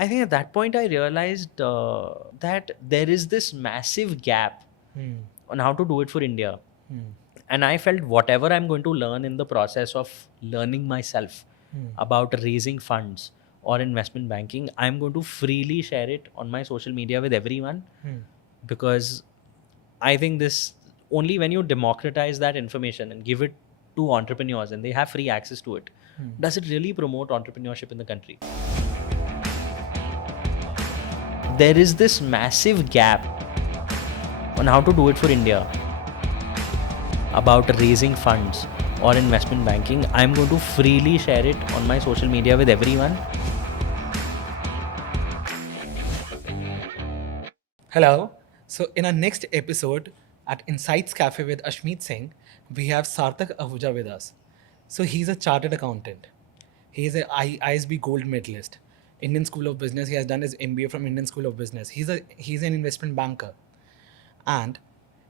I think at that point I realized that there is this massive gap on how to do it for India. And I felt whatever I'm going to learn in the process of learning myself about raising funds or investment banking, I'm going to freely share it on my social media with everyone, because I think this only when you democratize that information and give it to entrepreneurs and they have free access to it, does it really promote entrepreneurship in the country. There is this massive gap on how to do it for India about raising funds or investment banking. I'm going to freely share it on my social media with everyone. Hello. So in our next episode at Insights Cafe with Ashmeet Singh, we have Sarthak Ahuja with us. So he's a chartered accountant. He is a ISB gold medalist. Indian School of Business. He has done his MBA from Indian School of Business. He's an investment banker, and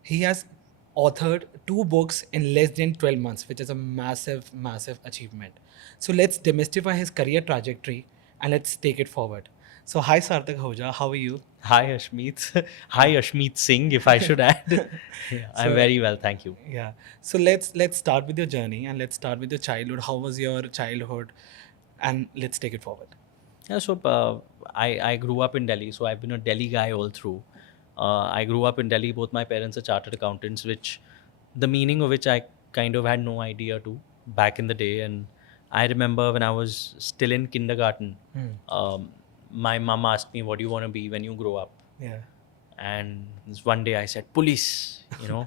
he has authored 2 books in less than 12 months, which is a massive achievement. So let's demystify his career trajectory and let's take it forward. So hi Sarthak Ahuja, how are you? Hi Ashmeet. Hi Ashmeet Singh, if I should add. Yeah, I'm So very well, thank you. yeah. So let's start with your journey and let's start with your childhood. How was your childhood? And let's take it forward. Yeah, so I grew up in Delhi, so I've been a Delhi guy all through. I grew up in Delhi. Both my parents are chartered accountants, which the meaning of which I kind of had no idea to back in the day. And I remember when I was still in kindergarten, my mom asked me, "What do you want to be when you grow up?" Yeah. And this one day I said, "Police," you know.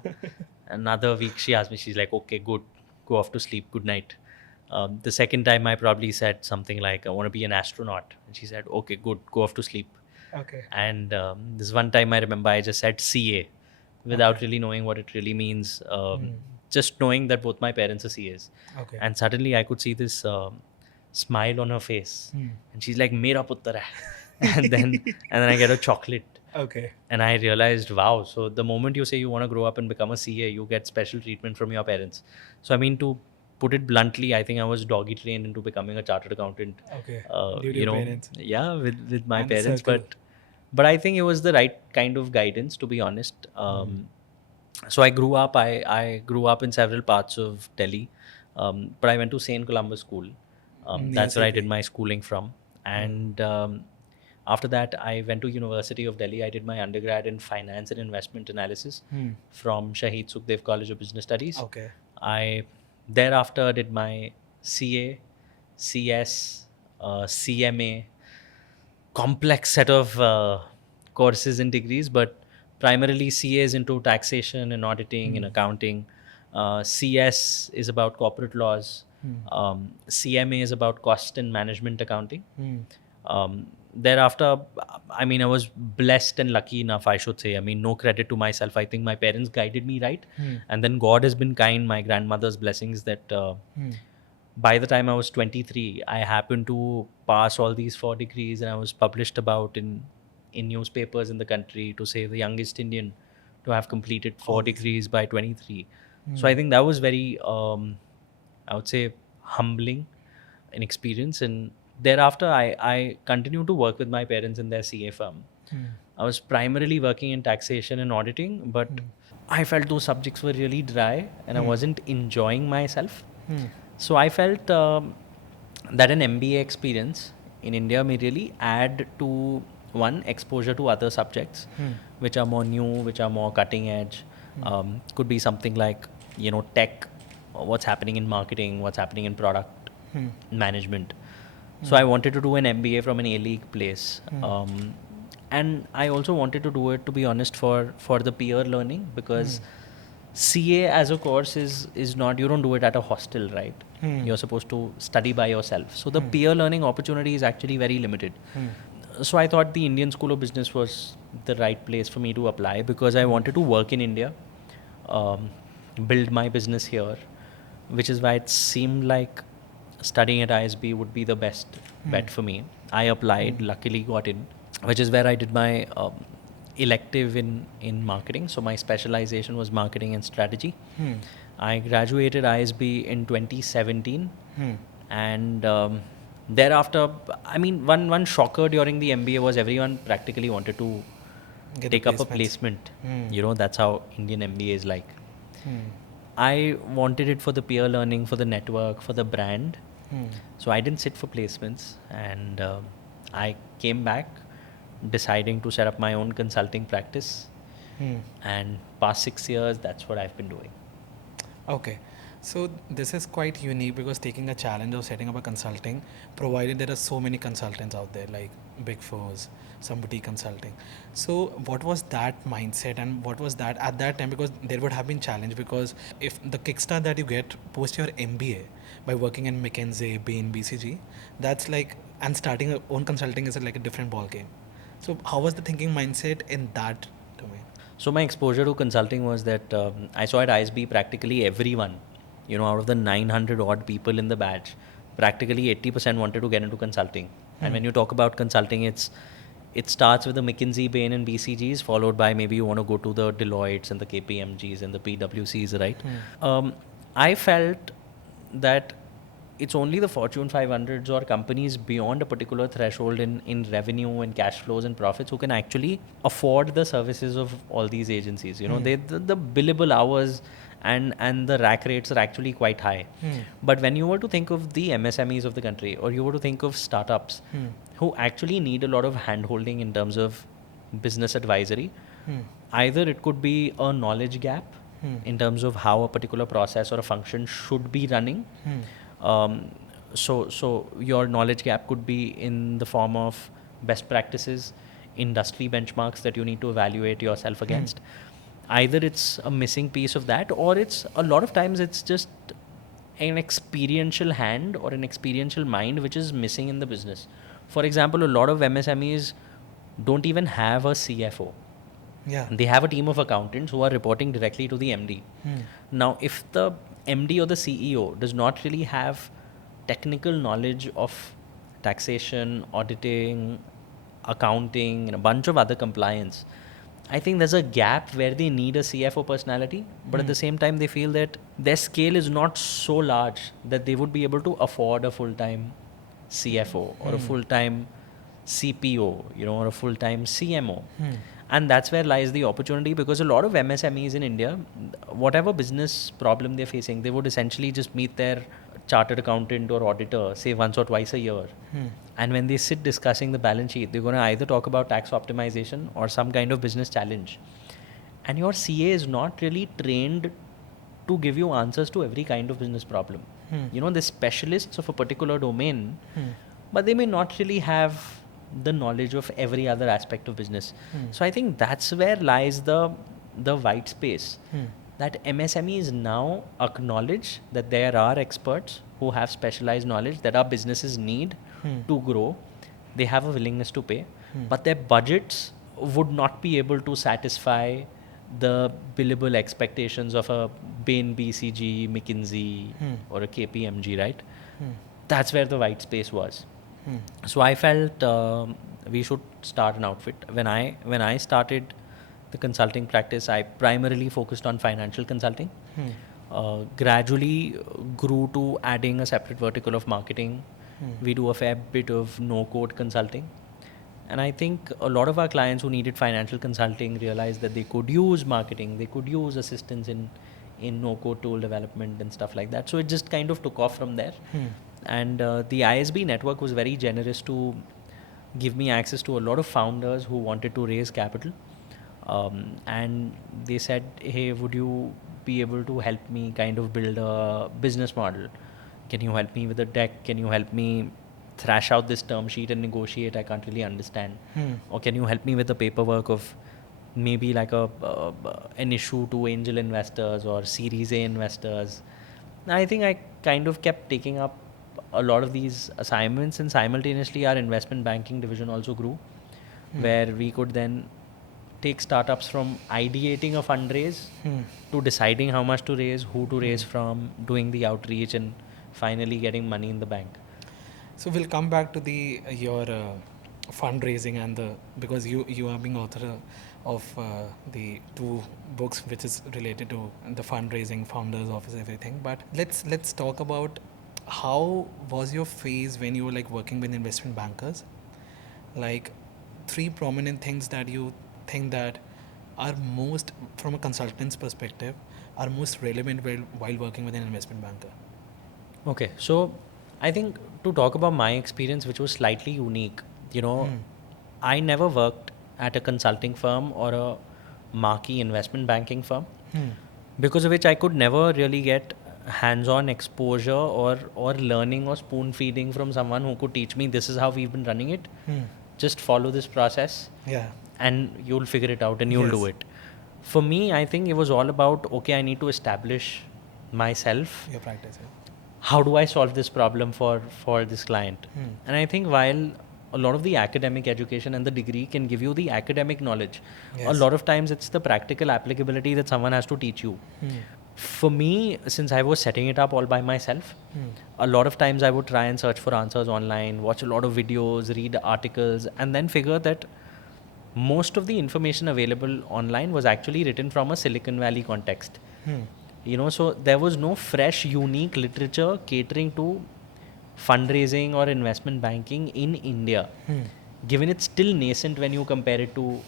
Another week she asked me, she's like, "Okay, good, go off to sleep, good night." The second time I probably said something like, "I want to be an astronaut." And she said, "Okay, good, go off to sleep." Okay. And this one time I remember I just said CA without really knowing what it really means. Just knowing that both my parents are CAs. Okay. And suddenly I could see this smile on her face. And she's like, "Mera putra hai." and then I get a chocolate. Okay. And I realized, wow, so the moment you say you want to grow up and become a CA, you get special treatment from your parents. So, I mean, to put it bluntly, I think I was doggy trained into becoming a chartered accountant. Okay. You Due to your know, parents. yeah, with my And the parents. circle. But I think it was the right kind of guidance, to be honest. So I grew up. I grew up in several parts of Delhi, but I went to St. Columbus School. That's where I did CP. my schooling from, and after that I went to University of Delhi. I did my undergrad in finance and investment analysis from Shahid Sukhdev College of Business Studies. Okay. I thereafter did my CA, CS, CMA, complex set of courses and degrees, but primarily CA is into taxation and auditing and accounting. CS is about corporate laws. CMA is about cost and management accounting. Thereafter, I mean, I was blessed and lucky enough, I should say. I mean, no credit to myself. I think my parents guided me right. And then God has been kind, my grandmother's blessings, that by the time I was 23, I happened to pass all these 4 degrees, and I was published about in newspapers in the country to say the youngest Indian to have completed 4 degrees by 23. So I think that was very, I would say, humbling an experience. And thereafter, I continued to work with my parents in their CA firm. I was primarily working in taxation and auditing, but I felt those subjects were really dry and I wasn't enjoying myself. So I felt that an MBA experience in India may really add to one exposure to other subjects, which are more new, which are more cutting edge. Could be something like tech, what's happening in marketing, what's happening in product management. So I wanted to do an MBA from an A-League place. And I also wanted to do it, to be honest, for the peer learning, because CA as a course is not, you don't do it at a hostel, right? You're supposed to study by yourself. So the peer learning opportunity is actually very limited. So I thought the Indian School of Business was the right place for me to apply, because I wanted to work in India, build my business here, which is why it seemed like studying at ISB would be the best bet for me. I applied, luckily got in, which is where I did my elective in marketing. So my specialization was marketing and strategy. I graduated ISB in 2017, and Thereafter, I mean, one shocker during the MBA was everyone practically wanted to Get the take up a placements. placement. Hmm. You know, that's how Indian MBA is like. Hmm. I wanted it for the peer learning, for the network, for the brand. Hmm. So I didn't sit for placements, and I came back deciding to set up my own consulting practice. Hmm. And past 6 years, that's what I've been doing. Okay. So this is quite unique because taking a challenge of setting up a consulting, provided there are so many consultants out there like Big Fours, some boutique consulting. So what was that mindset and what was that at that time? Because there would have been challenge because if the kickstart that you get post your MBA by working in McKinsey, Bain, BCG, that's like, and starting your own consulting is like a different ball game. So how was the thinking mindset in that domain? So my exposure to consulting was that I saw at ISB practically everyone, you know, out of the 900 odd people in the batch, practically 80% wanted to get into consulting. And when you talk about consulting, it starts with the McKinsey, Bain, and BCGs, followed by maybe you want to go to the Deloittes and the KPMGs and the PwCs, right? I felt that it's only the Fortune 500s or companies beyond a particular threshold in revenue and cash flows and profits who can actually afford the services of all these agencies. You know, the billable hours and the rack rates are actually quite high. But when you were to think of the MSMEs of the country, or you were to think of startups who actually need a lot of hand-holding in terms of business advisory, either it could be a knowledge gap in terms of how a particular process or a function should be running. So your knowledge gap could be in the form of best practices, industry benchmarks that you need to evaluate yourself against. Either it's a missing piece of that, or it's a lot of times it's just an experiential hand or an experiential mind which is missing in the business. For example, a lot of MSMEs don't even have a CFO. Yeah. They have a team of accountants who are reporting directly to the MD. Now, if the MD or the CEO does not really have technical knowledge of taxation, auditing, accounting, and a bunch of other compliance, I think there's a gap where they need a CFO personality, but at the same time, they feel that their scale is not so large that they would be able to afford a full-time CFO or a full-time CPO, you know, or a full-time CMO. And that's where lies the opportunity, because a lot of MSMEs in India, whatever business problem they're facing, they would essentially just meet their chartered accountant or auditor, say once or twice a year. And when they sit discussing the balance sheet, they're going to either talk about tax optimization or some kind of business challenge. And your CA is not really trained to give you answers to every kind of business problem. You know, they're specialists of a particular domain, but they may not really have the knowledge of every other aspect of business. So I think that's where lies the white space. That MSMEs now acknowledge that there are experts who have specialized knowledge that our businesses need to grow. They have a willingness to pay, but their budgets would not be able to satisfy the billable expectations of a Bain, BCG, McKinsey, or a KPMG, right? That's where the white space was. So I felt we should start an outfit. When I started the consulting practice, I primarily focused on financial consulting. Gradually grew to adding a separate vertical of marketing. We do a fair bit of no-code consulting. And I think a lot of our clients who needed financial consulting realized that they could use marketing, they could use assistance in no-code tool development and stuff like that. So it just kind of took off from there. And the ISB network was very generous to give me access to a lot of founders who wanted to raise capital. And they said, hey, would you be able to help me kind of build a business model? Can you help me with the deck? Can you help me thrash out this term sheet and negotiate? I can't really understand. Or can you help me with the paperwork of maybe like an issue to angel investors or Series A investors? I think I kind of kept taking up a lot of these assignments, and simultaneously our investment banking division also grew, where we could then take startups from ideating a fundraise to deciding how much to raise, who to raise from, doing the outreach, and finally getting money in the bank. So we'll come back to the your fundraising and the, because you are being author of the two books which is related to the fundraising, founders office, everything. But let's talk about how was your phase when you were like working with investment bankers? Like 3 prominent things that you think that are most, from a consultant's perspective, are most relevant while working with an investment banker. Okay, so I think to talk about my experience, which was slightly unique, I never worked at a consulting firm or a marquee investment banking firm, because of which I could never really get hands-on exposure or learning or spoon feeding from someone who could teach me this is how we've been running it. Just follow this process Yeah. and you'll figure it out and you'll do Yes. it. For me, I think it was all about, okay, I need to establish myself. Your practice. Yeah. How do I solve this problem for this client? And I think while a lot of the academic education and the degree can give you the academic knowledge, a Yes. lot of times it's the practical applicability that someone has to teach you. For me, since I was setting it up all by myself, a lot of times I would try and search for answers online, watch a lot of videos, read articles, and then figure that most of the information available online was actually written from a Silicon Valley context. So there was no fresh, unique literature catering to fundraising or investment banking in India, given it's still nascent when you compare it to,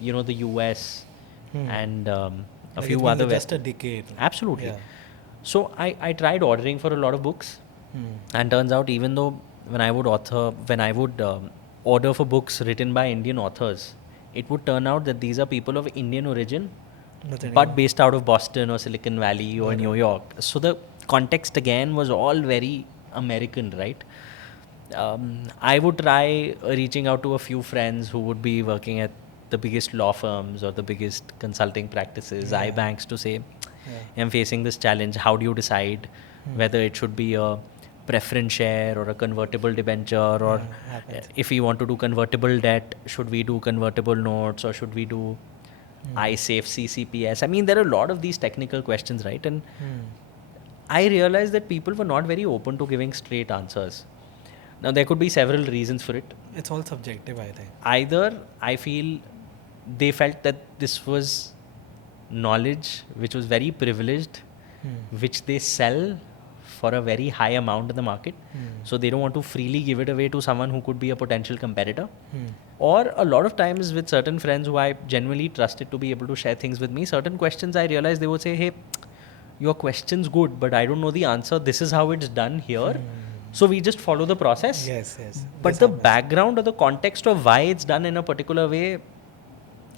the US and a Like few it's been other. just a decade. Absolutely. Yeah. So I tried ordering for a lot of books, and turns out even though when I would order for books written by Indian authors, it would turn out that these are people of Indian origin, but based out of Boston or Silicon Valley or New York. So the context again was all very American, right? I would try reaching out to a few friends who would be working at the biggest law firms or the biggest consulting practices, iBanks, to say, I'm facing this challenge. How do you decide whether it should be a preference share or a convertible debenture, or if we want to do convertible debt, should we do convertible notes or should we do iSafe CCPS? I mean, there are a lot of these technical questions, right? And I realized that people were not very open to giving straight answers. Now, there could be several reasons for it. It's all subjective, I think. Either I feel they felt that this was knowledge which was very privileged, which they sell for a very high amount in the market. So they don't want to freely give it away to someone who could be a potential competitor. Or a lot of times with certain friends who I genuinely trusted to be able to share things with me, certain questions I realized they would say, hey, your question's good, but I don't know the answer. This is how it's done here. So we just follow the process. Yes. But the background or the context of why it's done in a particular way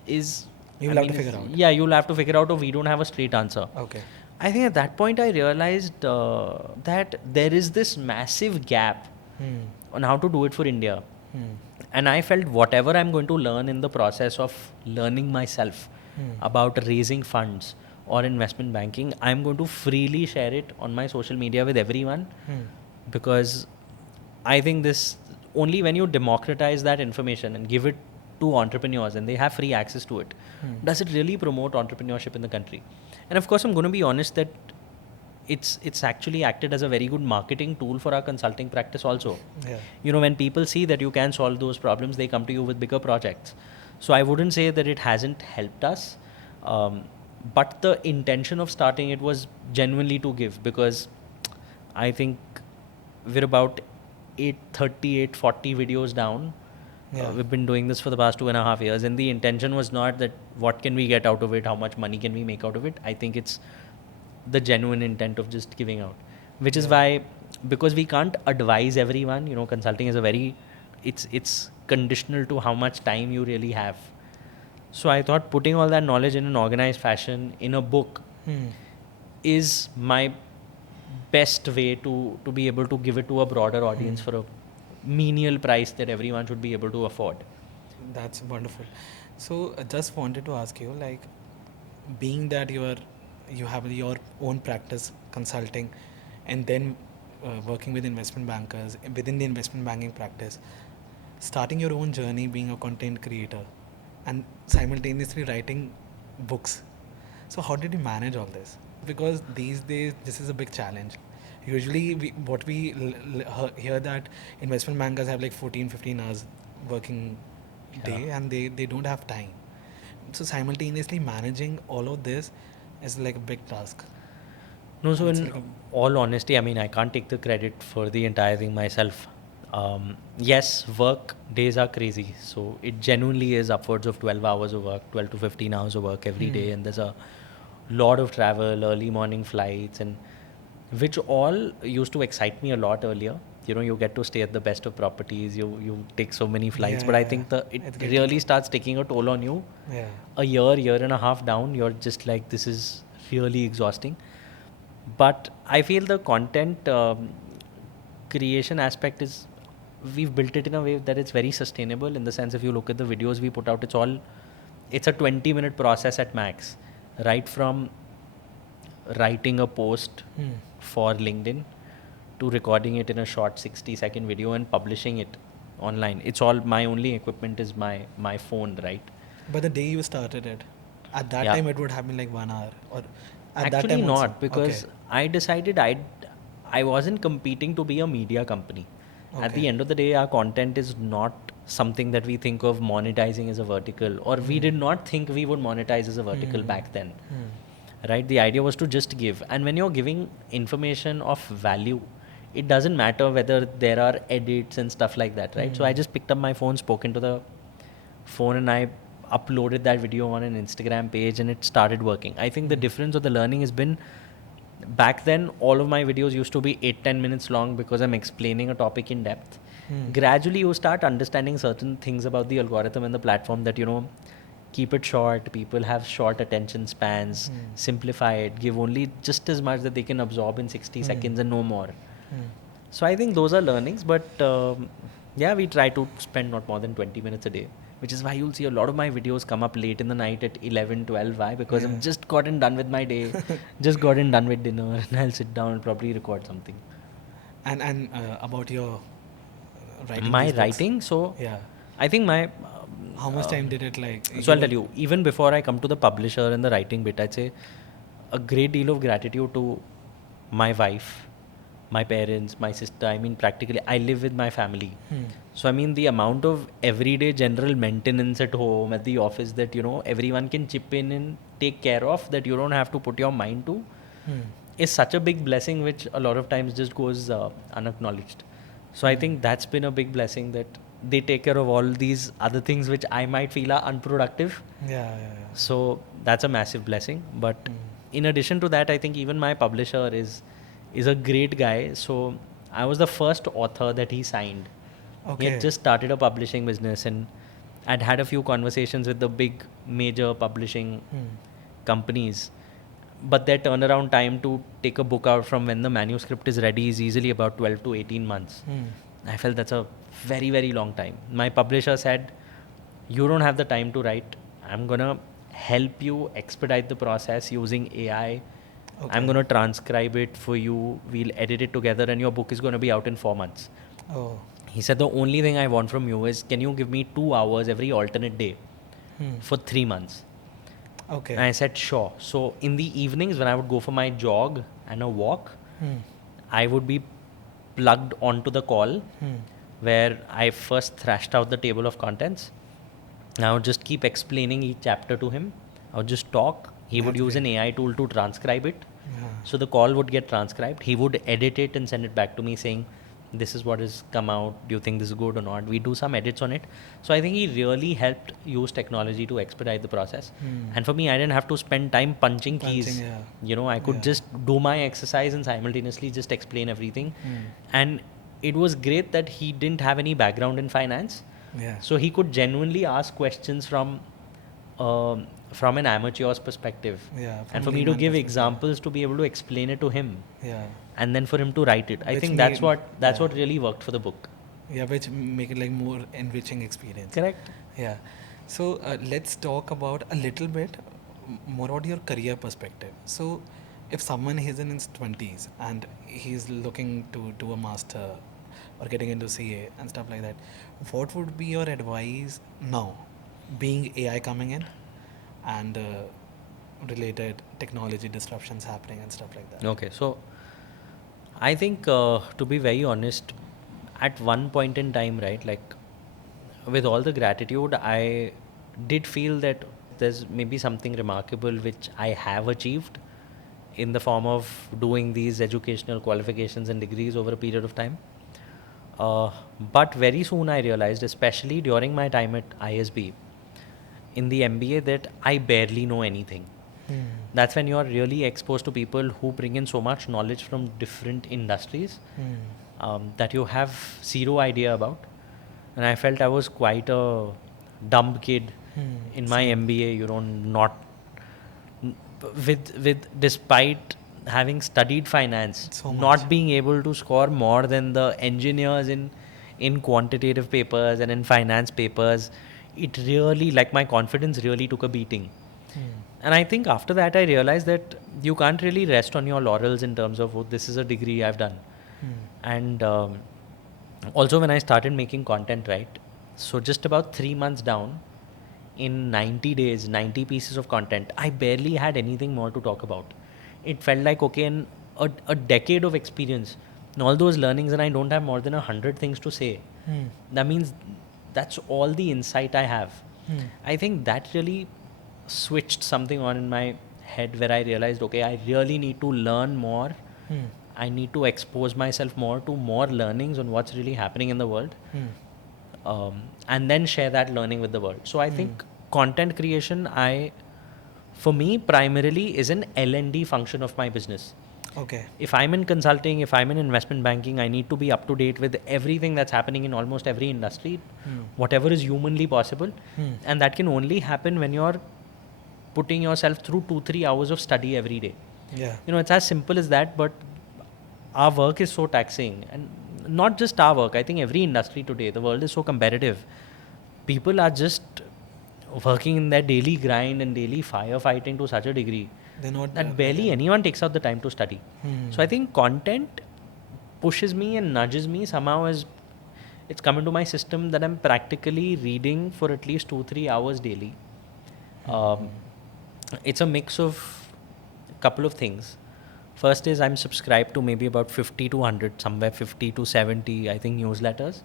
is... You'll have to figure out. Yeah, you'll have to figure out, or we don't have a straight answer. Okay. I think at that point I realized that there is this massive gap on how to do it for India. And I felt whatever I'm going to learn in the process of learning myself about raising funds or investment banking, I'm going to freely share it on my social media with everyone, because I think this, only when you democratize that information and give it to entrepreneurs and they have free access to it, does it really promote entrepreneurship in the country. And of course, I'm going to be honest that it's actually acted as a very good marketing tool for our consulting practice also. When people see that you can solve those problems, they come to you with bigger projects. So I wouldn't say that it hasn't helped us, but the intention of starting it was genuinely to give, because I think we're about 840 videos down. We've been doing this for the past 2.5 years, and the intention was not that what can we get out of it, how much money can we make out of it. I think it's the genuine intent of just giving out, which is why, because we can't advise everyone, consulting is it's conditional to how much time you really have. So I thought putting all that knowledge in an organized fashion in a book is my best way to be able to give it to a broader audience for a menial price that everyone should be able to afford. That's wonderful. So I just wanted to ask you, like, being that you have your own practice consulting, and then working with investment bankers within the investment banking practice, starting your own journey being a content creator, and simultaneously writing books. So how did you manage all this? Because these days this is a big challenge. Usually we hear that investment bankers have like 14-15 hours working day, and they don't have time. So simultaneously managing all of this is like a big task. No, so And it's in like a, all honesty, I mean, I can't take the credit for the entire thing myself. Yes, work days are crazy. So it genuinely is upwards of 12 hours of work, 12 to 15 hours of work every day. And there's a lot of travel, early morning flights, and which all used to excite me a lot earlier. You know, you get to stay at the best of properties, you take so many flights, but I yeah, think it it's getting really starts taking a toll on you. yeah. A year and a half down, you're just like, this is really exhausting. But I feel the content creation aspect is, we've built it in a way that it's very sustainable, in the sense, if you look at the videos we put out, it's a 20-minute process at max, right from writing a post Hmm. for LinkedIn to recording it in a short 60-second video and publishing it online. It's all, my only equipment is my phone, right? But the day you started it, at that Yeah. time it would have been like 1 hour, or at that Actually time also. not, Okay. because I decided I wasn't competing to be a media company. At the Okay. end of the day, our content is not something that we think of monetizing as a vertical, or we did not think we would monetize as a vertical back then. Hmm. Right? The idea was to just give. And when you're giving information of value, it doesn't matter whether there are edits and stuff like that, right? So I just picked up my phone, spoke into the phone, and I uploaded that video on an Instagram page, and it started working. I think the difference or the learning has been, back then all of my videos used to be 8-10 minutes long because I'm explaining a topic in depth. Gradually you start understanding certain things about the algorithm and the platform, that keep it short, people have short attention spans, simplify it, give only just as much that they can absorb in 60 seconds and no more. So I think those are learnings, but yeah, we try to spend not more than 20 minutes a day, which is why you'll see a lot of my videos come up late in the night at 11, 12. Why? Because I'm just gotten done with my day, just gotten done with dinner, and I'll sit down and probably record something. And about your writing My these books. writing, so Yeah. I think my. How much time did it like? So I'll tell you, even before I come to the publisher and the writing bit, I'd say a great deal of gratitude to my wife, my parents, my sister. I mean, practically, I live with my family. So, I mean, the amount of everyday general maintenance at home, at the office, that, everyone can chip in and take care of, that you don't have to put your mind to, is such a big blessing, which a lot of times just goes unacknowledged. So, I think that's been a big blessing, that they take care of all these other things which I might feel are unproductive. Yeah. So that's a massive blessing. But in addition to that, I think even my publisher is a great guy. So I was the first author that he signed. He had Okay. just started a publishing business, and I'd had a few conversations with the big major publishing companies. But their turnaround time to take a book out from when the manuscript is ready is easily about 12 to 18 months. I felt that's a very, very long time. My publisher said, you don't have the time to write. I'm going to help you expedite the process using AI. I'm going to transcribe it for you. We'll edit it together, and your book is going to be out in 4 months. Oh. He said, the only thing I want from you is, can you give me 2 hours every alternate day for 3 months? Okay. And I said, sure. So in the evenings, when I would go for my jog and a walk, I would be plugged onto the call where I first thrashed out the table of contents. I would just keep explaining each chapter to him. I would just talk. He would use an AI tool to transcribe it. So the call would get transcribed. He would edit it and send it back to me saying, this is what has come out. Do you think this is good or not? We do some edits on it. So I think he really helped use technology to expedite the process. And for me, I didn't have to spend time punching keys. Yeah. I could just do my exercise and simultaneously just explain everything. And it was great that he didn't have any background in finance. Yeah. So he could genuinely ask questions from an amateur's perspective. Yeah, And from for me to layman give perspective. examples to be able to explain it to him. Yeah. And then for him to write it. I Which think that's made- what really worked for the book. Yeah, which make it like more enriching experience. Correct. Yeah. So let's talk about a little bit more about your career perspective. So if someone is in his 20s and he's looking to do a master or getting into CA and stuff like that, what would be your advice now, being AI coming in and related technology disruptions happening and stuff like that? Okay, so I think to be very honest, at one point in time, right, like with all the gratitude, I did feel that there's maybe something remarkable which I have achieved, in the form of doing these educational qualifications and degrees over a period of time. But very soon I realized, especially during my time at ISB in the MBA, that I barely know anything. That's when you're really exposed to people who bring in so much knowledge from different industries that you have zero idea about. And I felt I was quite a dumb kid in my MBA, not with despite having studied finance, So not much. being able to score more than the engineers in quantitative papers and in finance papers. It really, like, my confidence really took a beating. And I think after that I realized that you can't really rest on your laurels in terms of, oh, this is a degree I've done. And also when I started making content, right, so just about 3 months down, in 90 days, 90 pieces of content, I barely had anything more to talk about. It felt like, okay, in a decade of experience and all those learnings, and I don't have more than 100 things to say. That means that's all the insight I have. I think that really switched something on in my head where I realized, okay, I really need to learn more. I need to expose myself more to more learnings on what's really happening in the world, and then share that learning with the world. So I think content creation, for me, primarily is an L&D function of my business. Okay. If I'm in consulting, if I'm in investment banking, I need to be up to date with everything that's happening in almost every industry, whatever is humanly possible. And that can only happen when you're putting yourself through 2-3 hours of study every day. Yeah. It's as simple as that, but our work is so taxing. And not just our work, I think every industry today, the world is so competitive. People are just working in their daily grind and daily firefighting to such a degree They're not that barely anyone takes out the time to study. So I think content pushes me and nudges me somehow, as it's come into my system that I'm practically reading for at least 2-3 hours daily. It's a mix of a couple of things. First is I'm subscribed to maybe about 50 to 100, somewhere 50 to 70, I think, newsletters,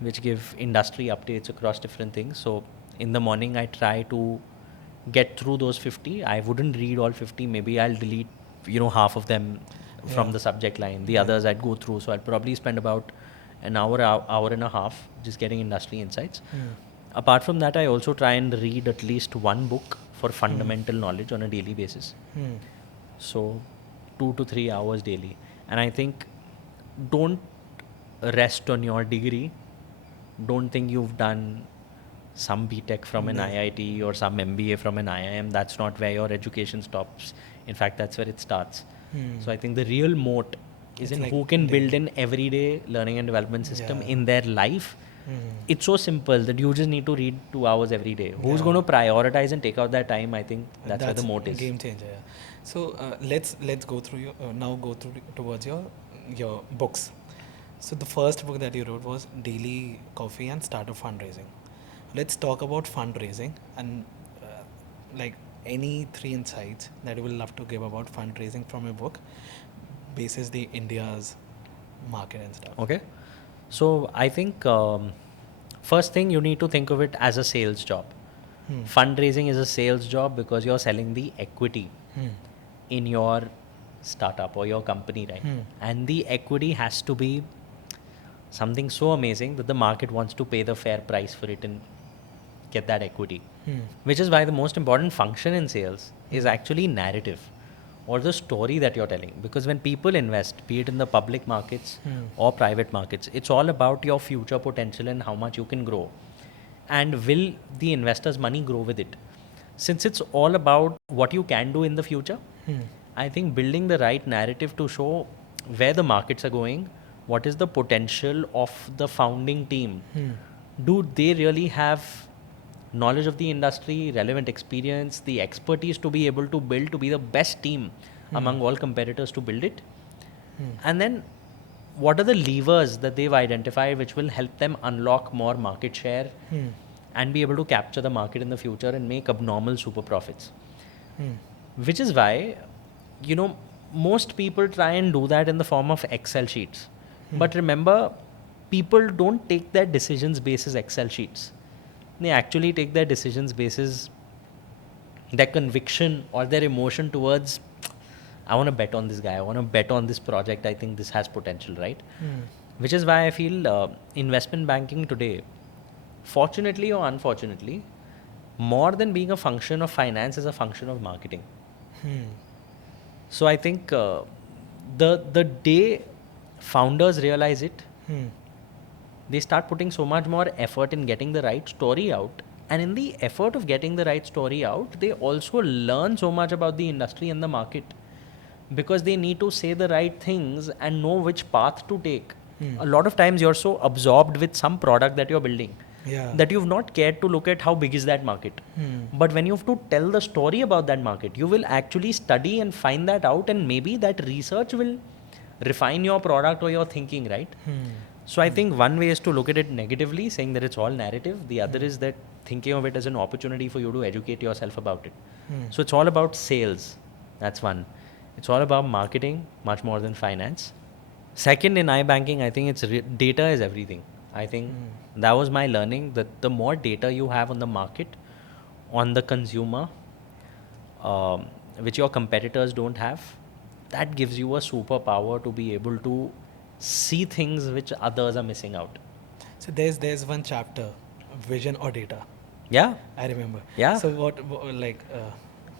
which give industry updates across different things. So in the morning, I try to get through those 50. I wouldn't read all 50. Maybe I'll delete, half of them from the subject line. The others I'd go through. So I'll probably spend about an hour and a half just getting industry insights. Apart from that, I also try and read at least one book for fundamental knowledge on a daily basis. So 2 to 3 hours daily. And I think, don't rest on your degree. Don't think you've done some BTech from an IIT or some MBA from an IIM. That's not where your education stops. In fact, that's where it starts. So I think the real moat is in who can build an everyday learning and development system in their life. It's so simple that you just need to read 2 hours every day. Who's going to prioritize and take out that time? I think that's where the moat is. Game changer. Yeah. So let's go through towards your books. So the first book that you wrote was Daily Coffee and Start of Fundraising. Let's talk about fundraising and like any 3 insights that you will love to give about fundraising from your book, basis the India's market and stuff. Okay. So I think first thing, you need to think of it as a sales job. Fundraising is a sales job because you're selling the equity in your startup or your company, right? And the equity has to be something so amazing that the market wants to pay the fair price for it and get that equity. Which is why the most important function in sales is actually narrative, or the story that you're telling. Because when people invest, be it in the public markets or private markets, it's all about your future potential and how much you can grow. And will the investor's money grow with it? Since it's all about what you can do in the future, I think building the right narrative to show where the markets are going, what is the potential of the founding team. Do they really have knowledge of the industry, relevant experience, the expertise to be able to build, to be the best team among all competitors to build it? And then what are the levers that they've identified which will help them unlock more market share and be able to capture the market in the future and make abnormal super profits? Which is why, most people try and do that in the form of Excel sheets. But remember, people don't take their decisions basis Excel sheets. They actually take their decisions basis their conviction or their emotion towards, I want to bet on this guy. I want to bet on this project. I think this has potential, right? Which is why I feel investment banking today, fortunately or unfortunately, more than being a function of finance, is a function of marketing. So I think the day founders realize it, they start putting so much more effort in getting the right story out. And in the effort of getting the right story out, they also learn so much about the industry and the market, because they need to say the right things and know which path to take. A lot of times you're so absorbed with some product that you're building that you've not cared to look at how big is that market. But when you have to tell the story about that market, you will actually study and find that out, and maybe that research will refine your product or your thinking, right? So I think one way is to look at it negatively, saying that it's all narrative. The other is that thinking of it as an opportunity for you to educate yourself about it. So it's all about sales. That's one. It's all about marketing, much more than finance. Second, in iBanking, I think it's data is everything. I think that was my learning, that the more data you have on the market, on the consumer, which your competitors don't have, that gives you a superpower to be able to see things which others are missing out. So there's one chapter, vision or data. Yeah. I remember. Yeah. So what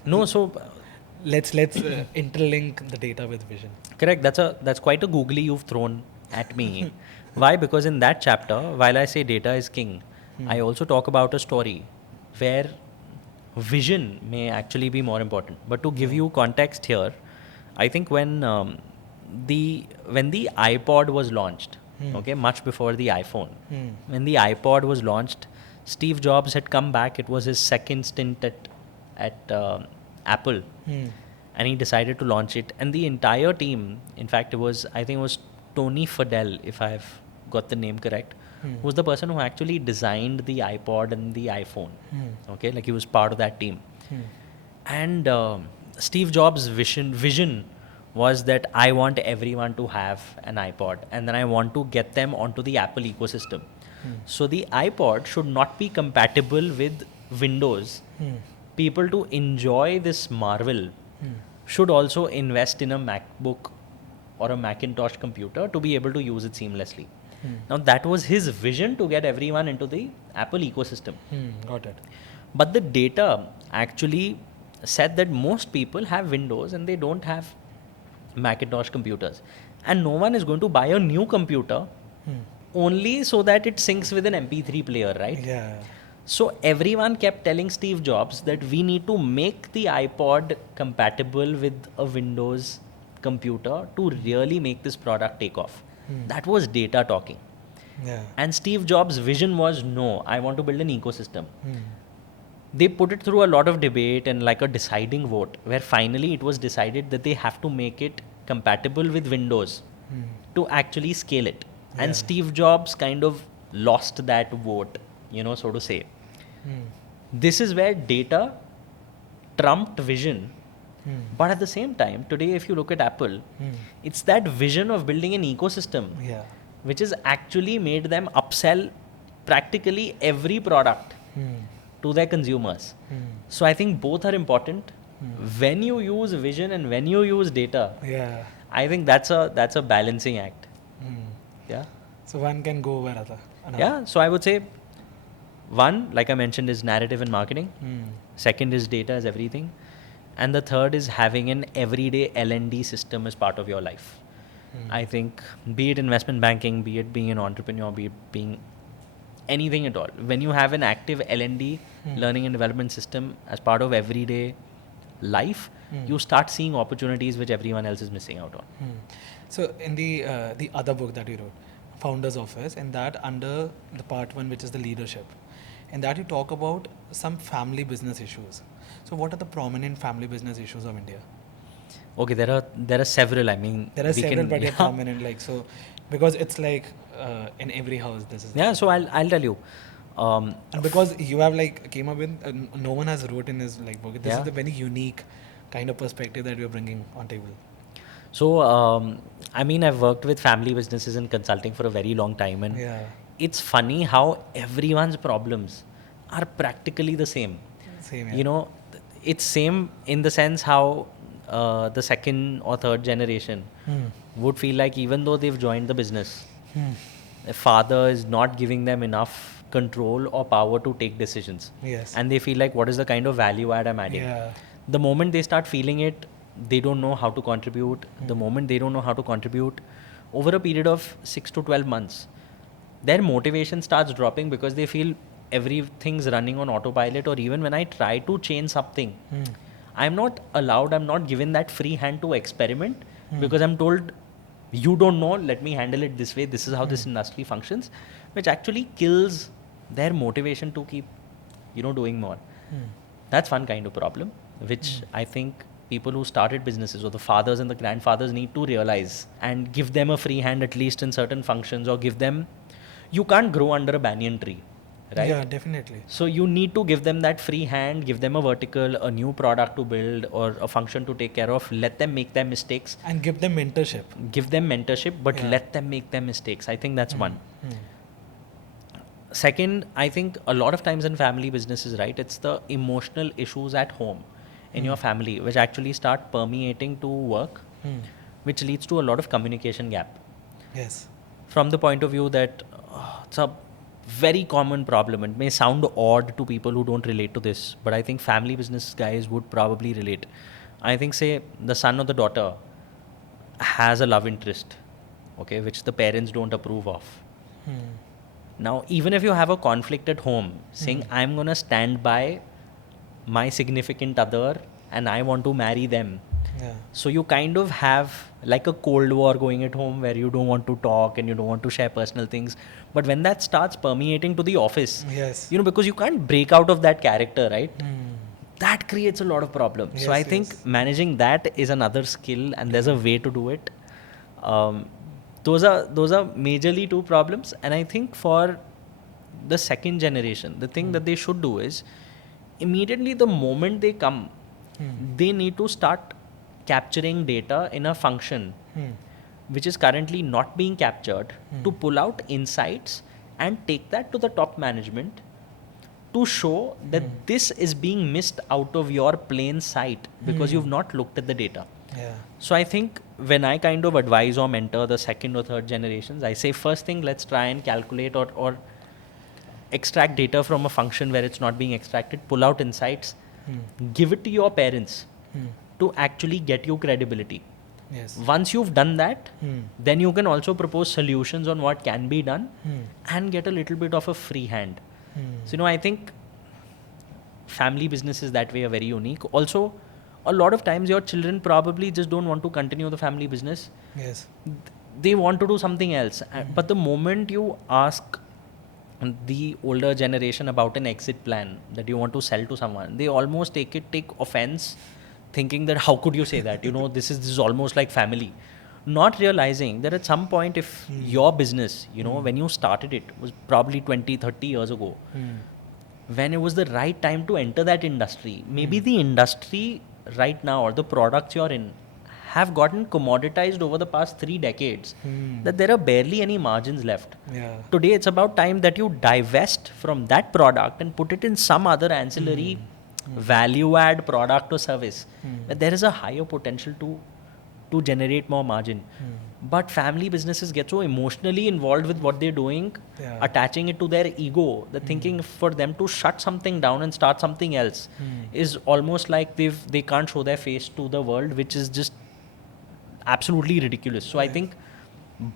No, so let's interlink the data with vision. correct. That's quite a googly you've thrown at me. Why? Because in that chapter, while I say data is king, I also talk about a story where vision may actually be more important. But to give you context here, I think when the iPod was launched, okay, much before the iPhone, when the iPod was launched, Steve Jobs had come back. It was his second stint at Apple, and he decided to launch it. And the entire team, in fact, I think it was Tony Fadell, if I've got the name correct, who's the person who actually designed the iPod and the iPhone. Okay, like he was part of that team. And Steve Jobs' vision was that I want everyone to have an iPod, and then I want to get them onto the Apple ecosystem. So the iPod should not be compatible with Windows. People to enjoy this marvel should also invest in a MacBook or a Macintosh computer to be able to use it seamlessly. Now that was his vision, to get everyone into the Apple ecosystem. Got it. But the data actually said that most people have Windows and they don't have Macintosh computers. And no one is going to buy a new computer only so that it syncs with an MP3 player, right? Yeah. So everyone kept telling Steve Jobs that we need to make the iPod compatible with a Windows computer to really make this product take off. That was data talking. Yeah. And Steve Jobs' vision was, no, I want to build an ecosystem. They put it through a lot of debate and like a deciding vote, where finally it was decided that they have to make it compatible with Windows to actually scale it. And Steve Jobs kind of lost that vote, so to say. This is where data trumped vision. But at the same time, today, if you look at Apple, it's that vision of building an ecosystem which has actually made them upsell practically every product to their consumers. So I think both are important. When you use vision and when you use data, I think that's a balancing act. Yeah. So one can go over another. Yeah. So I would say, one, like I mentioned, is narrative and marketing. Second is data is everything. And the third is having an everyday L&D system as part of your life. I think, be it investment banking, be it being an entrepreneur, be it being anything at all, when you have an active L&D, learning and development system, as part of everyday life, you start seeing opportunities which everyone else is missing out on. So in the other book that you wrote, Founder's Office, and that under the part 1, which is the leadership, in that you talk about some family business issues. So what are the prominent family business issues of India? Okay, there are several. I mean, there are several, but they're prominent. Like, so, because it's like in every house this is. Yeah, so I'll tell you. And because you have like came up with, no one has wrote in his like book. This is a very unique kind of perspective that you're bringing on table. So I mean, I've worked with family businesses in consulting for a very long time, and it's funny how everyone's problems are practically the same. Same. Yeah. It's same in the sense how the second or third generation would feel like even though they've joined the business, their father is not giving them enough control or power to take decisions. Yes. And they feel like, what is the kind of value add I'm adding? Yeah. The moment they start feeling it, they don't know how to contribute. The moment they don't know how to contribute, over a period of 6 to 12 months, their motivation starts dropping because they feel everything's running on autopilot. Or even when I try to change something, I'm not allowed, I'm not given that free hand to experiment because I'm told, you don't know, let me handle it this way, this is how this industry functions, which actually kills their motivation to keep, doing more. That's one kind of problem, which I think people who started businesses or the fathers and the grandfathers need to realize and give them a free hand at least in certain functions, or give them, you can't grow under a banyan tree, right? Yeah, definitely. So you need to give them that free hand, give them a vertical, a new product to build or a function to take care of, let them make their mistakes. And give them mentorship. Give them mentorship, but Yeah. let them make their mistakes. I think that's one. Second, I think a lot of times in family businesses, right, it's the emotional issues at home in your family which actually start permeating to work, which leads to a lot of communication gap. Yes. From the point of view that it's a very common problem. It may sound odd to people who don't relate to this, but I think family business guys would probably relate. I think, say, the son or the daughter has a love interest, okay, which the parents don't approve of. Now, even if you have a conflict at home, saying, I'm going to stand by my significant other and I want to marry them. Yeah. So you kind of have like a cold war going at home where you don't want to talk and you don't want to share personal things. But when that starts permeating to the office, Yes. because you can't break out of that character, right? That creates a lot of problems. So Yes, I think yes. managing that is another skill, and there's a way to do it. Those are majorly two problems. And I think for the second generation, the thing that they should do is immediately the moment they come, they need to start capturing data in a function which is currently not being captured, to pull out insights and take that to the top management to show that this is being missed out of your plain sight because you've not looked at the data. Yeah. So I think when I kind of advise or mentor the second or third generations, I say, first thing, let's try and calculate or extract data from a function where it's not being extracted, pull out insights, give it to your parents to actually get you credibility. Yes. Once you've done that, then you can also propose solutions on what can be done and get a little bit of a free hand. So, I think family businesses that way are very unique. Also, a lot of times your children probably just don't want to continue the family business. Yes. They want to do something else. But the moment you ask the older generation about an exit plan that you want to sell to someone, they almost take offense, thinking that how could you say that? This is almost like family. Not realizing that at some point, if your business, when you started it, was probably 20, 30 years ago, when it was the right time to enter that industry, maybe the industry right now or the products you're in have gotten commoditized over the past 3 decades, that there are barely any margins left. Yeah. Today, it's about time that you divest from that product and put it in some other ancillary value add product or service where there is a higher potential to generate more margin. But family businesses get so emotionally involved with what they're doing, Yeah. attaching it to their ego, that thinking for them to shut something down and start something else is almost like they can't show their face to the world, which is just absolutely ridiculous. So I think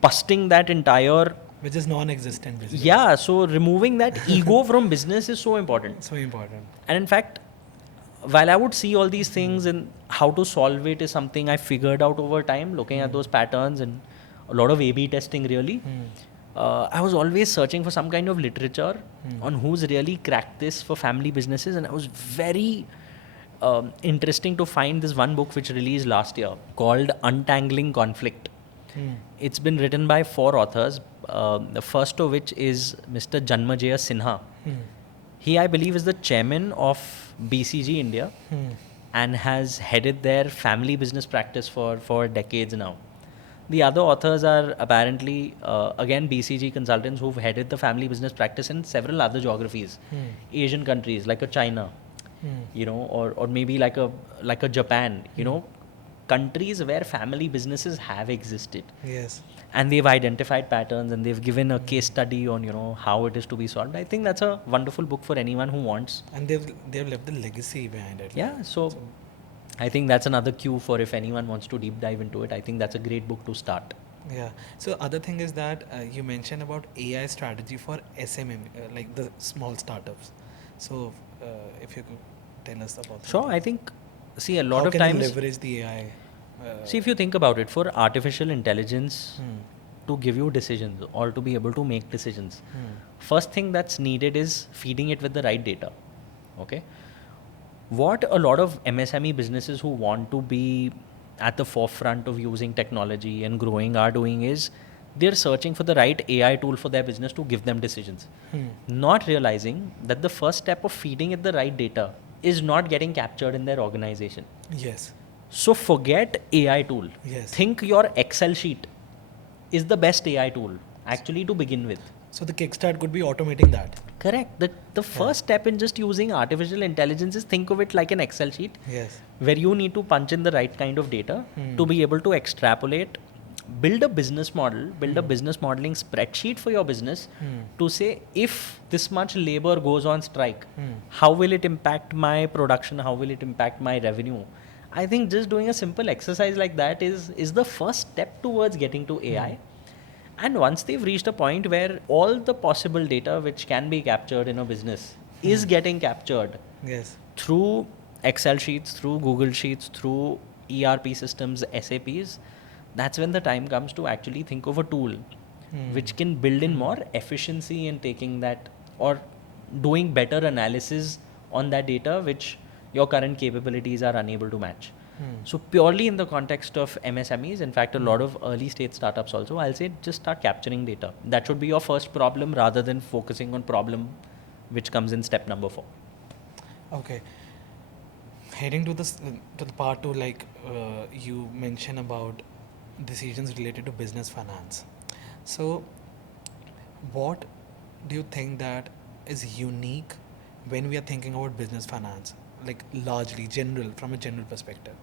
busting that entire Which is non-existent. Basically. yeah, so removing that ego from business is so important. So important. And in fact, while I would see all these things and how to solve it is something I figured out over time, looking at those patterns and a lot of A/B testing really. I was always searching for some kind of literature on who's really cracked this for family businesses, and I was very interesting to find this one book which released last year called Untangling Conflict. It's been written by 4 authors, the first of which is Mr. Janmajaya Sinha. He, I believe, is the chairman of BCG India and has headed their family business practice for decades now. The other authors are apparently, again, BCG consultants who've headed the family business practice in several other geographies, Asian countries like a China, or maybe like a Japan, countries where family businesses have existed. Yes. And they've identified patterns and they've given a case study on, how it is to be solved. I think that's a wonderful book for anyone who wants. And they've left the legacy behind it. Yeah, so I think that's another cue for if anyone wants to deep dive into it. I think that's a great book to start. Yeah. So other thing is that you mentioned about AI strategy for SMM, like the small startups. So if you could tell us about Sure, that. I think, see, a lot How of can you times, leverage the AI? see, if you think about it, for artificial intelligence Hmm. to give you decisions or to be able to make decisions, Hmm. first thing that's needed is feeding it with the right data. Okay. What a lot of MSME businesses who want to be at the forefront of using technology and growing are doing is they're searching for the right AI tool for their business to give them decisions, Hmm. not realizing that the first step of feeding it the right data is not getting captured in their organization. Yes. So forget AI tool. Yes. Think your Excel sheet is the best AI tool actually to begin with. So the kickstart could be automating that. Correct. The first step in just using artificial intelligence is think of it like an Excel sheet Yes. where you need to punch in the right kind of data to be able to extrapolate, build a business model, build a business modeling spreadsheet for your business to say if this much labor goes on strike, how will it impact my production? How will it impact my revenue? I think just doing a simple exercise like that is the first step towards getting to AI. And once they've reached a point where all the possible data which can be captured in a business is getting captured Yes. through Excel sheets, through Google Sheets, through ERP systems, SAPs, that's when the time comes to actually think of a tool which can build in more efficiency in taking that or doing better analysis on that data which your current capabilities are unable to match. So purely in the context of MSMEs, in fact, a lot of early stage startups also, I'll say just start capturing data. That should be your first problem rather than focusing on problem which comes in step number 4. Okay. Heading to this to the part two, like you mentioned about decisions related to business finance. So, what do you think that is unique when we are thinking about business finance, like largely general from a general perspective,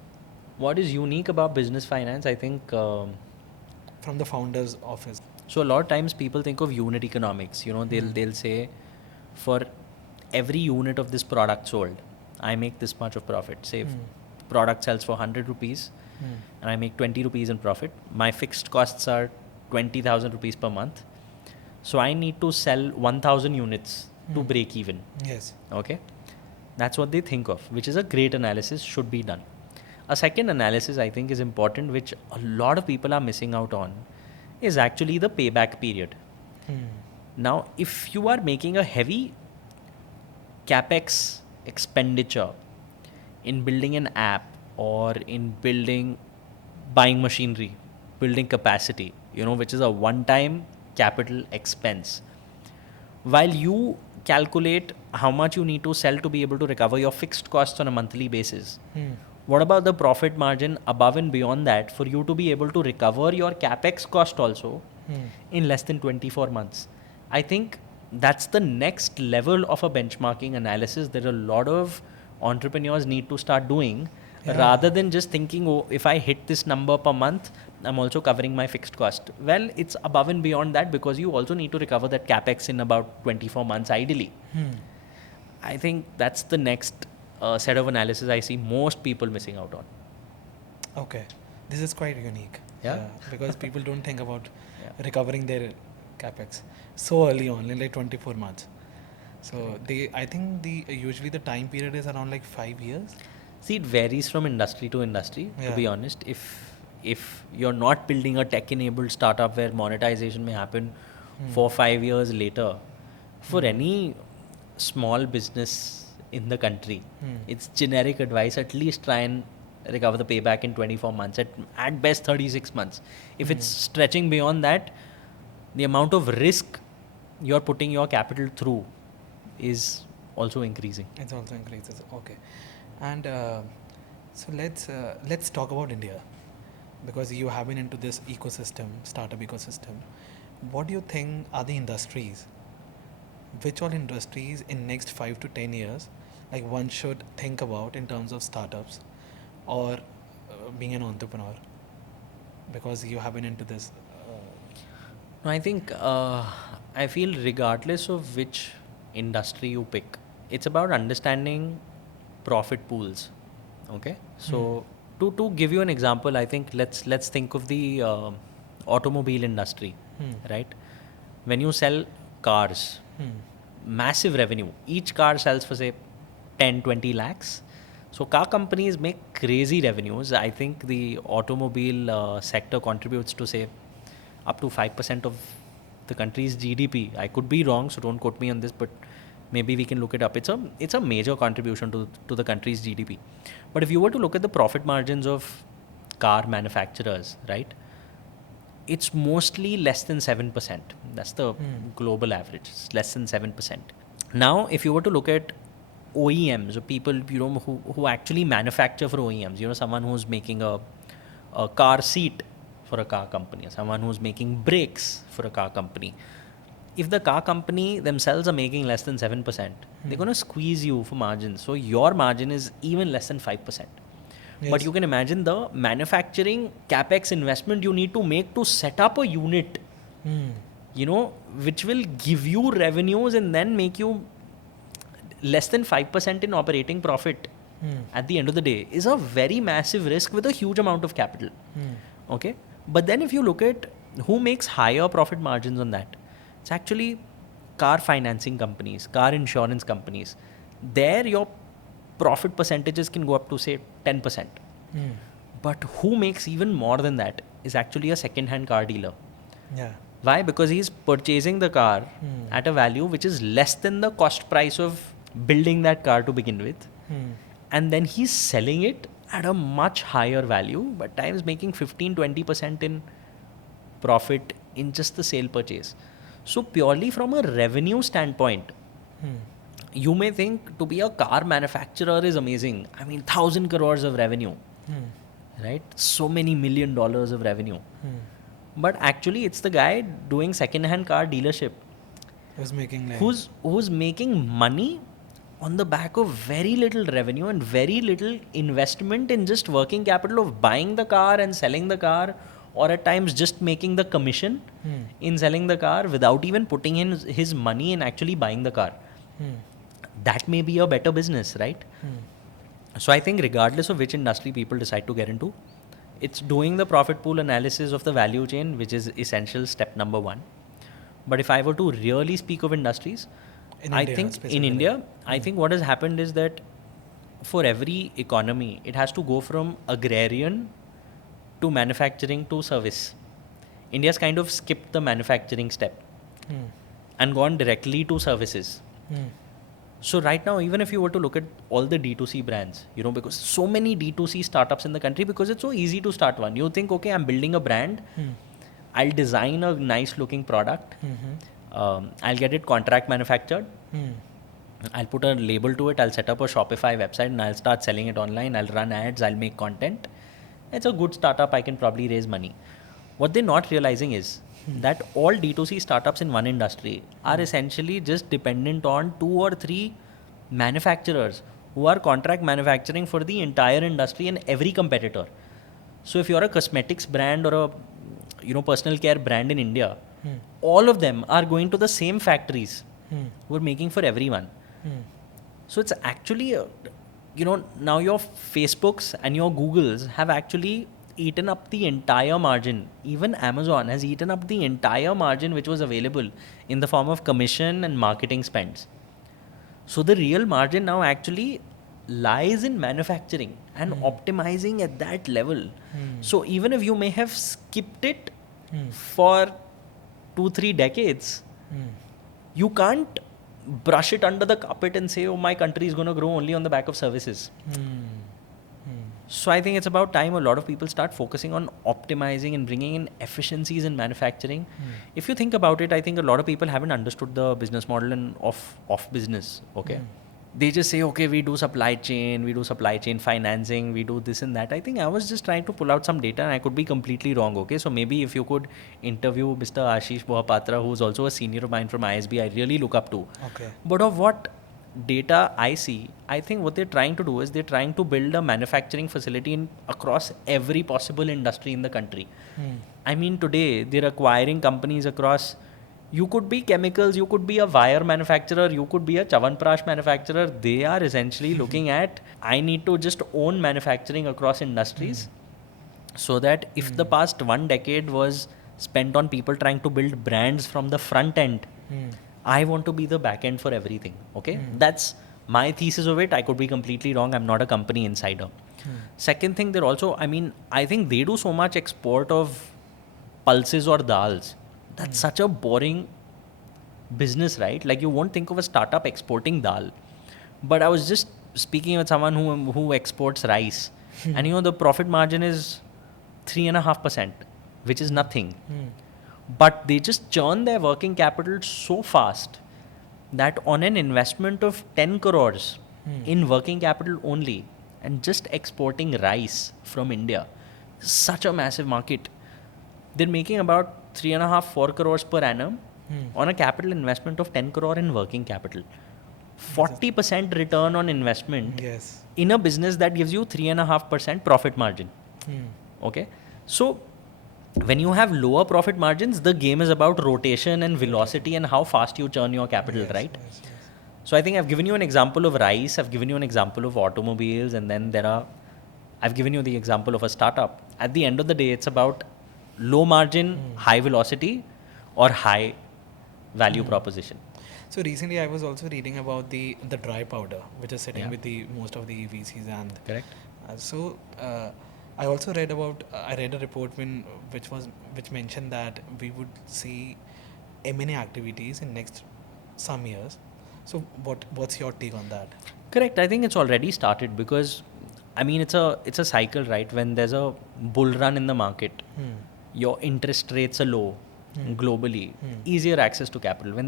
What is unique about business finance? I think from the founder's office? so. A lot of times people think of unit economics. They'll say for every unit of this product sold, I make this much of profit. Say if product sells for 100 rupees and I make 20 rupees in profit, my fixed costs are 20,000 rupees per month. So I need to sell 1,000 units to break even. Yes. Okay, that's what they think of, which is a great analysis, should be done. A second analysis I think is important, which a lot of people are missing out on, is actually the payback period. Now, if you are making a heavy capex expenditure in building an app or in buying machinery, building capacity, which is a one time capital expense, while you calculate how much you need to sell to be able to recover your fixed costs on a monthly basis, what about the profit margin above and beyond that for you to be able to recover your capex cost also in less than 24 months? I think that's the next level of a benchmarking analysis that a lot of entrepreneurs need to start doing, rather than just thinking, oh, if I hit this number per month, I'm also covering my fixed cost. Well, it's above and beyond that because you also need to recover that capex in about 24 months ideally. I think that's the next set of analysis I see most people missing out on. Okay, this is quite unique. Yeah. Because people don't think about Yeah. recovering their capex so early on, in like 24 months. So I think usually the time period is around like 5 years. See, it varies from industry to industry, to Yeah. be honest. If you're not building a tech-enabled startup where monetization may happen 4-5 years later, for any small business in the country, it's generic advice. At least try and recover the payback in 24 months. At best, 36 months. If it's stretching beyond that, the amount of risk you're putting your capital through is also increasing. It's also increases. Okay, and so let's talk about India, because you have been into this ecosystem, startup ecosystem. What do you think are the industries? Which all industries in next 5 to 10 years, like one should think about in terms of startups, or being an entrepreneur? Because you have been into this. No, I think I feel regardless of which industry you pick, it's about understanding profit pools. Okay, so to give you an example, I think let's think of the automobile industry, right? When you sell cars, massive revenue. Each car sells for say 10-20 lakhs. So car companies make crazy revenues. I think the automobile sector contributes to say up to 5% of the country's GDP. I could be wrong, so don't quote me on this, but maybe we can look it up. It's a major contribution to the country's GDP. But if you were to look at the profit margins of car manufacturers, right? It's mostly less than 7%. That's the global average. It's less than 7%. Now, if you were to look at OEMs, or people who actually manufacture for OEMs, someone who's making a car seat for a car company, or someone who's making brakes for a car company. If the car company themselves are making less than 7%, they're going to squeeze you for margins. So your margin is even less than 5%. Yes. But you can imagine the manufacturing capex investment you need to make to set up a unit, which will give you revenues and then make you less than 5% in operating profit at the end of the day is a very massive risk with a huge amount of capital. Okay. But then if you look at who makes higher profit margins on that, it's actually car financing companies, car insurance companies. There your profit percentages can go up to say 10%. But who makes even more than that is actually a second-hand car dealer. Yeah. Why? Because he's purchasing the car at a value which is less than the cost price of building that car to begin with. And then he's selling it at a much higher value, but times making 15-20% in profit in just the sale purchase. So purely from a revenue standpoint, you may think to be a car manufacturer is amazing. I mean, 1,000 crores of revenue, right? So many $1 million of revenue. But actually, it's the guy doing second-hand car dealership Who's making who's making money on the back of very little revenue and very little investment in just working capital of buying the car and selling the car, or at times just making the commission in selling the car without even putting in his money in actually buying the car. That may be a better business, right? So I think regardless of which industry people decide to get into, it's doing the profit pool analysis of the value chain, which is essential step number one. But if I were to really speak of industries, I think in India, I think what has happened is that for every economy, it has to go from agrarian to manufacturing to service. India's kind of skipped the manufacturing step and gone directly to services. So right now, even if you were to look at all the D2C brands, because so many D2C startups in the country, because it's so easy to start one. You think, okay, I'm building a brand. I'll design a nice looking product. I'll get it contract manufactured. I'll put a label to it. I'll set up a Shopify website and I'll start selling it online. I'll run ads. I'll make content. It's a good startup. I can probably raise money. What they're not realizing is that all D2C startups in one industry are essentially just dependent on 2 or 3 manufacturers who are contract manufacturing for the entire industry and every competitor. So if you're a cosmetics brand or a personal care brand in India, all of them are going to the same factories who are making for everyone. So it's actually, now your Facebooks and your Googles have actually eaten up the entire margin. Even Amazon has eaten up the entire margin which was available in the form of commission and marketing spends. So the real margin now actually lies in manufacturing and optimizing at that level. So even if you may have skipped it for 2-3 decades, you can't brush it under the carpet and say, oh, my country is going to grow only on the back of services. So I think it's about time a lot of people start focusing on optimizing and bringing in efficiencies in manufacturing. If you think about it, I think a lot of people haven't understood the business model of business. Okay. They just say, okay, we do supply chain financing, we do this and that. I think I was just trying to pull out some data and I could be completely wrong. Okay. So maybe if you could interview Mr. Ashish Mohapatra, who's also a senior of mine from ISB, I really look up to. Okay. But of what data I see, I think what they're trying to do is they're trying to build a manufacturing facility across every possible industry in the country. I mean, today they're acquiring companies across. You could be chemicals, you could be a wire manufacturer, you could be a Chawanprash manufacturer. They are essentially looking at, I need to just own manufacturing across industries, so that if the past 1 decade was spent on people trying to build brands from the front end, I want to be the back end for everything. Okay, that's my thesis of it. I could be completely wrong. I'm not a company insider. Second thing, they're also, I mean, I think they do so much export of pulses or dals. That's such a boring business, right? Like, you won't think of a startup exporting dal. But I was just speaking with someone who exports rice, and the profit margin is 3.5%, which is nothing. But they just churn their working capital so fast that on an investment of 10 crores in working capital only, and just exporting rice from India, such a massive market, they're making about 3.5-4 crores per annum on a capital investment of 10 crore in working capital. 40% return on investment Yes. in a business that gives you 3.5% profit margin. Okay, so when you have lower profit margins, the game is about rotation and velocity and how fast you churn your capital, right? Yes. So I think I've given you an example of rice, I've given you an example of automobiles, and then I've given you the example of a startup. At the end of the day, it's about low margin, high velocity, or high value proposition. So recently, I was also reading about the dry powder, which is sitting Yeah. with the most of the VCs, and Correct. I also read about I read a report which mentioned that we would see M&A activities in next some years. So what's your take on that? Correct. I think it's already started, because I mean, it's a cycle, right? When there's a bull run in the market, your interest rates are low globally, easier access to capital. When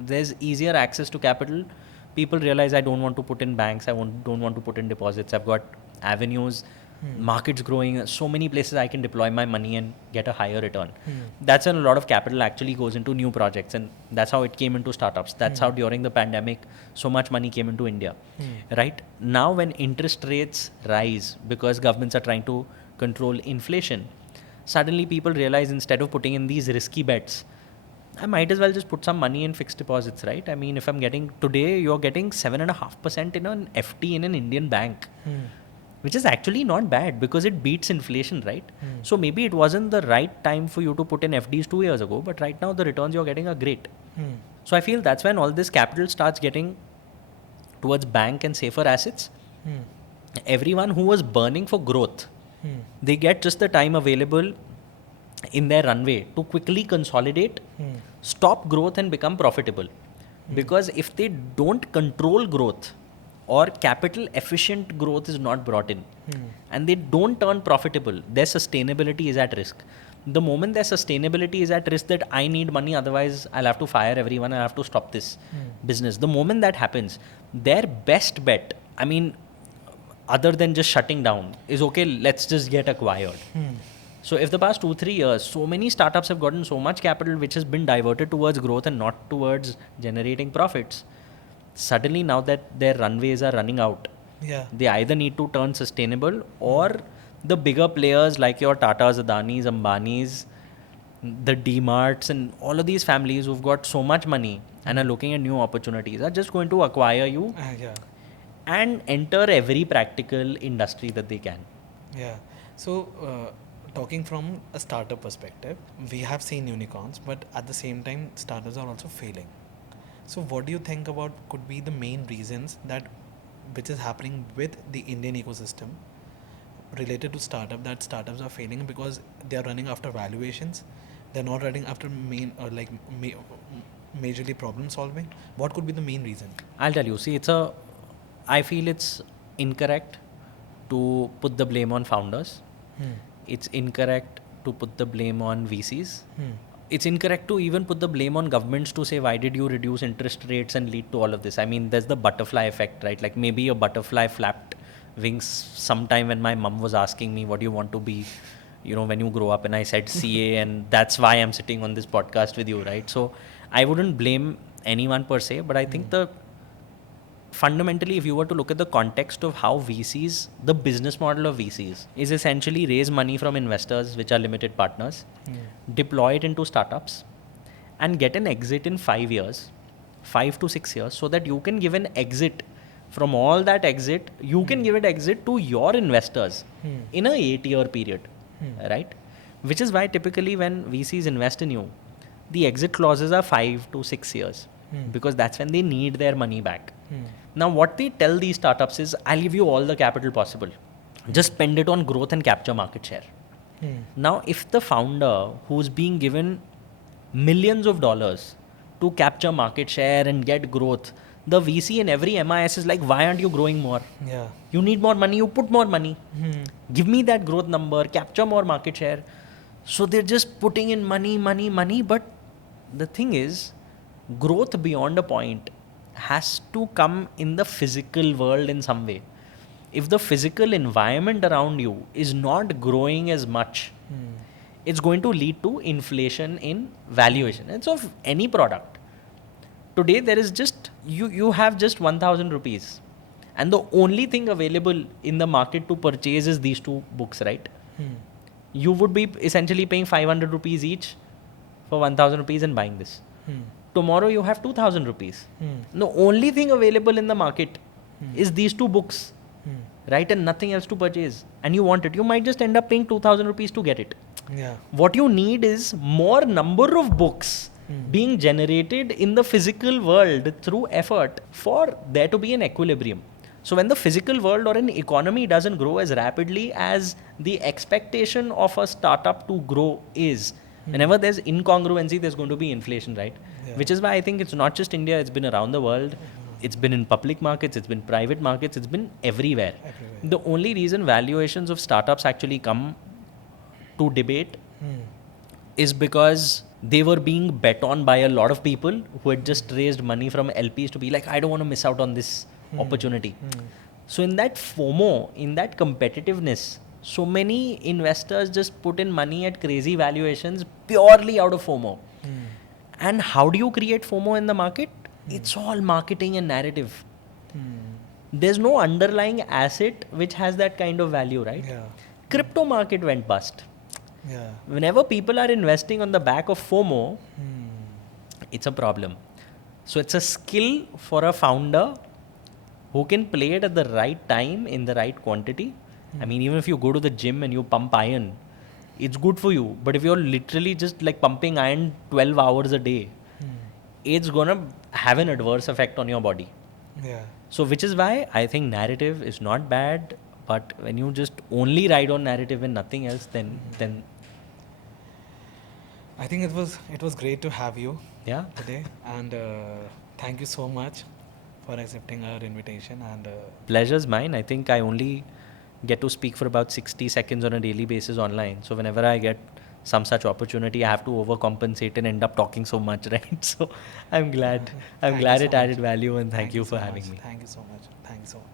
there's easier access to capital, people realize, I don't want to put in banks, don't want to put in deposits. I've got avenues, markets growing, so many places I can deploy my money and get a higher return. That's when a lot of capital actually goes into new projects, and that's how it came into startups. That's how during the pandemic so much money came into India. Right now, when interest rates rise because governments are trying to control inflation, suddenly people realize, instead of putting in these risky bets, I might as well just put some money in fixed deposits, right? I mean, if I'm getting, today you're getting 7.5% in an FD in an Indian bank, which is actually not bad because it beats inflation, right? So maybe it wasn't the right time for you to put in FDs 2 years ago, but right now the returns you're getting are great. So I feel that's when all this capital starts getting towards bank and safer assets. Everyone who was burning for growth, they get just the time available in their runway to quickly consolidate, stop growth and become profitable. Because if they don't control growth, or capital efficient growth is not brought in, and they don't turn profitable, their sustainability is at risk. The moment their sustainability is at risk, that I need money, otherwise I'll have to fire everyone, I have to stop this business. The moment that happens, their best bet, I mean, other than just shutting down, is, okay, let's just get acquired. So if the past 2-3 years, so many startups have gotten so much capital which has been diverted towards growth and not towards generating profits, suddenly now that their runways are running out, they either need to turn sustainable, or the bigger players like your Tatas, Adanis, Ambanis, the D-Marts and all of these families who've got so much money and are looking at new opportunities are just going to acquire you and enter every practical industry that they can. So talking from a startup perspective, we have seen unicorns, but at the same time, startups are also failing. So what do you think about could be the main reasons that which is happening with the Indian ecosystem related to that startups are failing because they are running after valuations, they're not running after majorly problem solving? What could be the main reason? I'll tell you. See, I feel it's incorrect to put the blame on founders. It's incorrect to put the blame on VCs. It's incorrect to even put the blame on governments to say, why did you reduce interest rates and lead to all of this? I mean, there's the butterfly effect, right? Like, maybe a butterfly flapped wings sometime when my mom was asking me, what do you want to be, when you grow up? And I said CA, and that's why I'm sitting on this podcast with you, right? So I wouldn't blame anyone per se, but I think the fundamentally, if you were to look at the context of how VCs, the business model of VCs is essentially raise money from investors, which are limited partners, deploy it into startups, and get an exit in 5 years, 5 to 6 years, so that you can give an exit from all that exit. You can give it exit to your investors in a 8-year period, right? Which is why typically when VCs invest in you, the exit clauses are 5 to 6 years because that's when they need their money back. Now, what they tell these startups is, I'll give you all the capital possible. Just spend it on growth and capture market share. Now, if the founder who's being given millions of dollars to capture market share and get growth, the VC in every MIS is like, why aren't you growing more? Yeah. You need more money, you put more money. Give me that growth number, capture more market share. So they're just putting in money, money, money. But the thing is, growth beyond a point has to come in the physical world in some way. If the physical environment around you is not growing as much, it's going to lead to inflation in valuation. And so of any product. Today there is just, you have just 1,000 rupees. And the only thing available in the market to purchase is these two books, right? You would be essentially paying 500 rupees each for 1,000 rupees and buying this. Tomorrow you have 2,000 rupees. The only thing available in the market is these two books, right? And nothing else to purchase. And you want it. You might just end up paying 2,000 rupees to get it. Yeah. What you need is more number of books being generated in the physical world through effort for there to be an equilibrium. So when the physical world or an economy doesn't grow as rapidly as the expectation of a startup to grow is, whenever there's incongruency, there's going to be inflation, right? Yeah. Which is why I think it's not just India, it's been around the world. It's been in public markets, it's been private markets, it's been everywhere. The only reason valuations of startups actually come to debate is because they were being bet on by a lot of people who had just raised money from LPs to be like, I don't want to miss out on this opportunity. So in that FOMO, in that competitiveness, so many investors just put in money at crazy valuations purely out of FOMO. And how do you create FOMO in the market? It's all marketing and narrative. There's no underlying asset which has that kind of value, right? Yeah. Crypto market went bust. Yeah. Whenever people are investing on the back of FOMO, it's a problem. So it's a skill for a founder who can play it at the right time in the right quantity. I mean, even if you go to the gym and you pump iron, it's good for you. But if you're literally just like pumping iron 12 hours a day, it's gonna have an adverse effect on your body. Yeah. So which is why I think narrative is not bad, but when you just only ride on narrative and nothing else, then I think it was great to have you yeah. today, and thank you so much for accepting our invitation. And Pleasure's mine. I think I only get to speak for about 60 seconds on a daily basis online. So whenever I get some such opportunity, I have to overcompensate and end up talking so much, right? So I'm glad. I'm Thank glad you it so added much. value, and thank you so for having much. me. Thank you so much. Thank you so much.